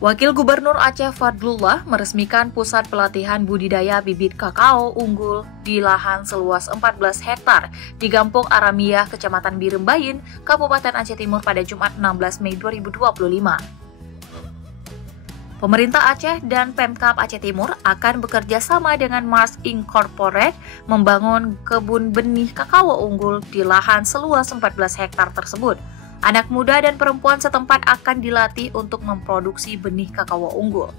Wakil Gubernur Aceh Fadlullah meresmikan pusat pelatihan budidaya bibit kakao unggul di lahan seluas 14 hektar di Gampong Aramiah, Kecamatan Birembayin, Kabupaten Aceh Timur pada Jumat 16 Mei 2025. Pemerintah Aceh dan Pemkab Aceh Timur akan bekerja sama dengan Mars Incorporate membangun kebun benih kakao unggul di lahan seluas 14 hektar tersebut. Anak muda dan perempuan setempat akan dilatih untuk memproduksi benih kakao unggul.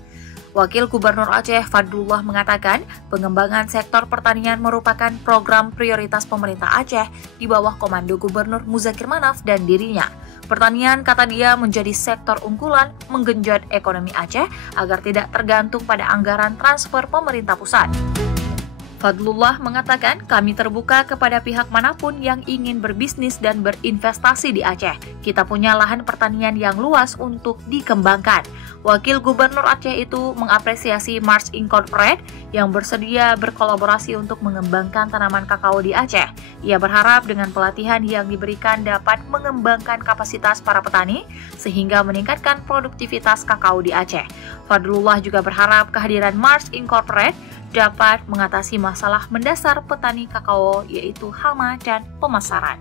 Wakil Gubernur Aceh Fadlullah mengatakan, pengembangan sektor pertanian merupakan program prioritas pemerintah Aceh di bawah komando Gubernur Muzakir Manaf dan dirinya. Pertanian, kata dia, menjadi sektor unggulan menggenjot ekonomi Aceh agar tidak tergantung pada anggaran transfer pemerintah pusat. Fadlullah mengatakan, kami terbuka kepada pihak manapun yang ingin berbisnis dan berinvestasi di Aceh. Kita punya lahan pertanian yang luas untuk dikembangkan. Wakil Gubernur Aceh itu mengapresiasi Mars Incorporate yang bersedia berkolaborasi untuk mengembangkan tanaman kakao di Aceh. Ia berharap dengan pelatihan yang diberikan dapat mengembangkan kapasitas para petani sehingga meningkatkan produktivitas kakao di Aceh. Fadlullah juga berharap kehadiran Mars Incorporate dapat mengatasi masalah mendasar petani kakao yaitu hama dan pemasaran.